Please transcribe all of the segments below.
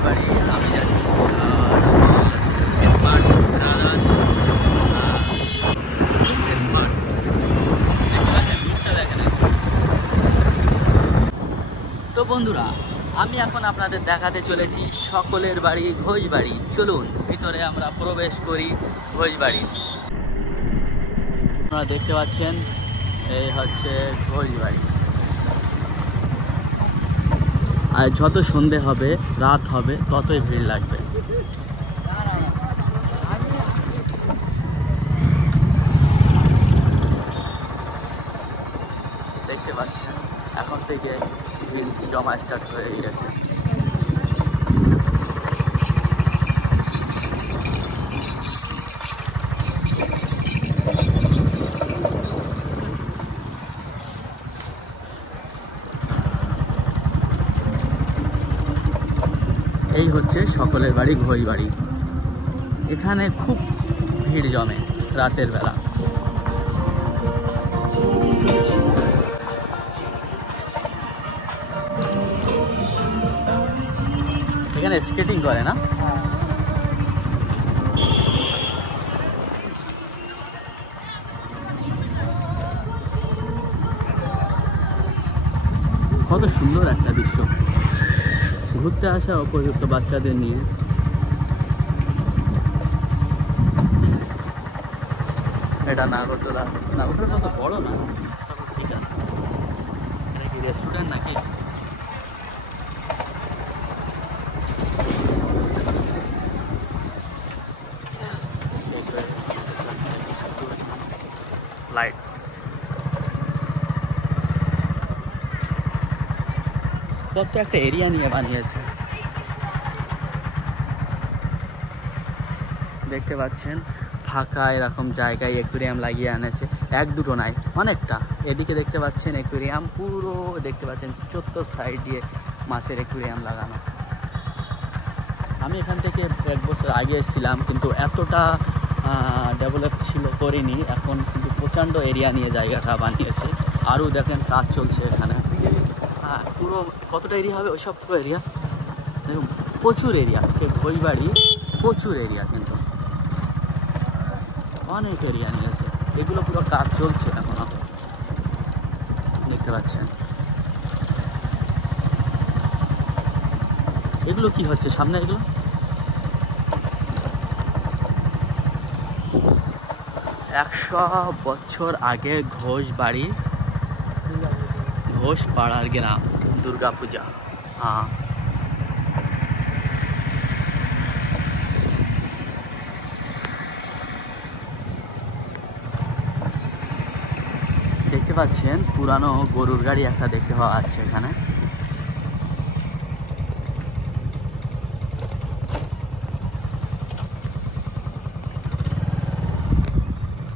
ঘোষবাড়ি। আমি যাচ্ছি স্মার্ট রানার স্মার্ট। দেখতে পাচ্ছেন লুকটা দেখেন। তো বন্ধুরা, আমি এখন আপনাদের দেখাতে চলেছি সকলের বাড়ি ঘোষবাড়ি। চলুন ভিতরে আমরা প্রবেশ করি ঘোষবাড়ি। আপনারা দেখতে পাচ্ছেন এই হচ্ছে ঘোষবাড়ি। আর যত সন্ধে হবে, রাত হবে, ততই ভিড় লাগবে। দেখতে পাচ্ছেন এখন থেকে ভিড় জমা স্টার্ট হয়ে গেছে। এই হচ্ছে সকলের বাড়ি ঘোষবাড়ি। এখানে খুব ভিড় জমে রাতের বেলা। এখানে স্কেটিং করে না? কত সুন্দর একটা দৃশ্য, ঘুরতে আসা উপযুক্ত বাচ্চাদের নিয়ে। এটা নাগরদোলা। নাগরদোলা তো বড় না, ঠিক আছে। এটা কি রেস্টুরেন্ট নাকি? লাইট কত একটা এরিয়া নিয়ে বানিয়েছে। দেখতে পাচ্ছেন ফাঁকা এরকম জায়গায় অ্যাকুয়ারিয়াম লাগিয়ে আনেছে। এক দুটো নাই, অনেকটা। এদিকে দেখতে পাচ্ছেন অ্যাকুয়ারিয়াম, পুরো দেখতে পাচ্ছেন 14 সাইড দিয়ে মাছের অ্যাকুয়ারিয়াম লাগানো। আমি এখান থেকে 1 বছর আগে এসেছিলাম, কিন্তু এতটা ডেভেলপ করিনি। এখন কিন্তু প্রচণ্ড এরিয়া নিয়ে জায়গাটা বানিয়েছে। আরও দেখেন কাজ চলছে এখানে। হ্যাঁ, পুরো কতটা এরিয়া হবে ওইসব পুরো এরিয়া দেখুন, প্রচুর এরিয়া। যে ঘোষবাড়ি প্রচুর এরিয়া, কিন্তু অনেক এরিয়া নিয়েছে। এগুলো পুরো কাজ চলছে এখনো, দেখতে পাচ্ছেন। এগুলো কি হচ্ছে সামনে? এগুলো 100 বছর আগে ঘোষবাড়ি, ঘোষপাড়ার গ্রাম, দুর্গা পূজা। হ্যাঁ, দেখতে পাচ্ছেন পুরানো গরুর গাড়ি একটা দেখতে পাওয়া যাচ্ছে এখানে।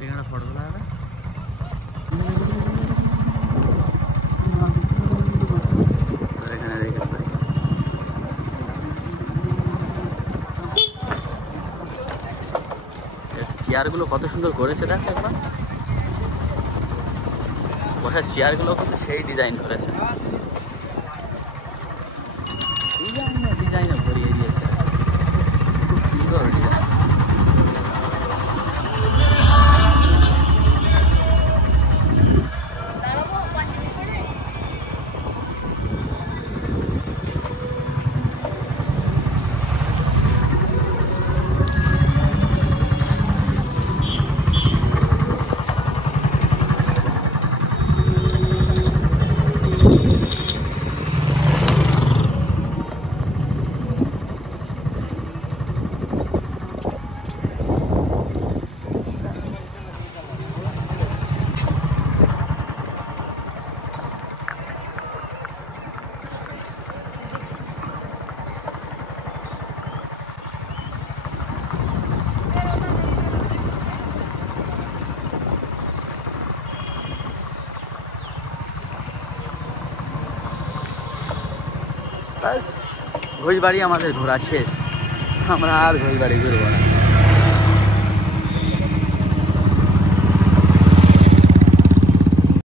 এখানে ফটো তোলা যাবে। এখানে দেখতে পারি চেয়ারগুলো কত সুন্দর করেছে। দেখ একবার, বসার চেয়ারগুলো কিন্তু সেই ডিজাইন করেছে। ডিজাইনে ভরিয়ে দিয়েছে, খুব সুন্দর ডিজাইন। বাস ঘোষবাড়ি আমাদের ঘোরা শেষ। আমরা আর ঘোষবাড়ি ঘুরবো না।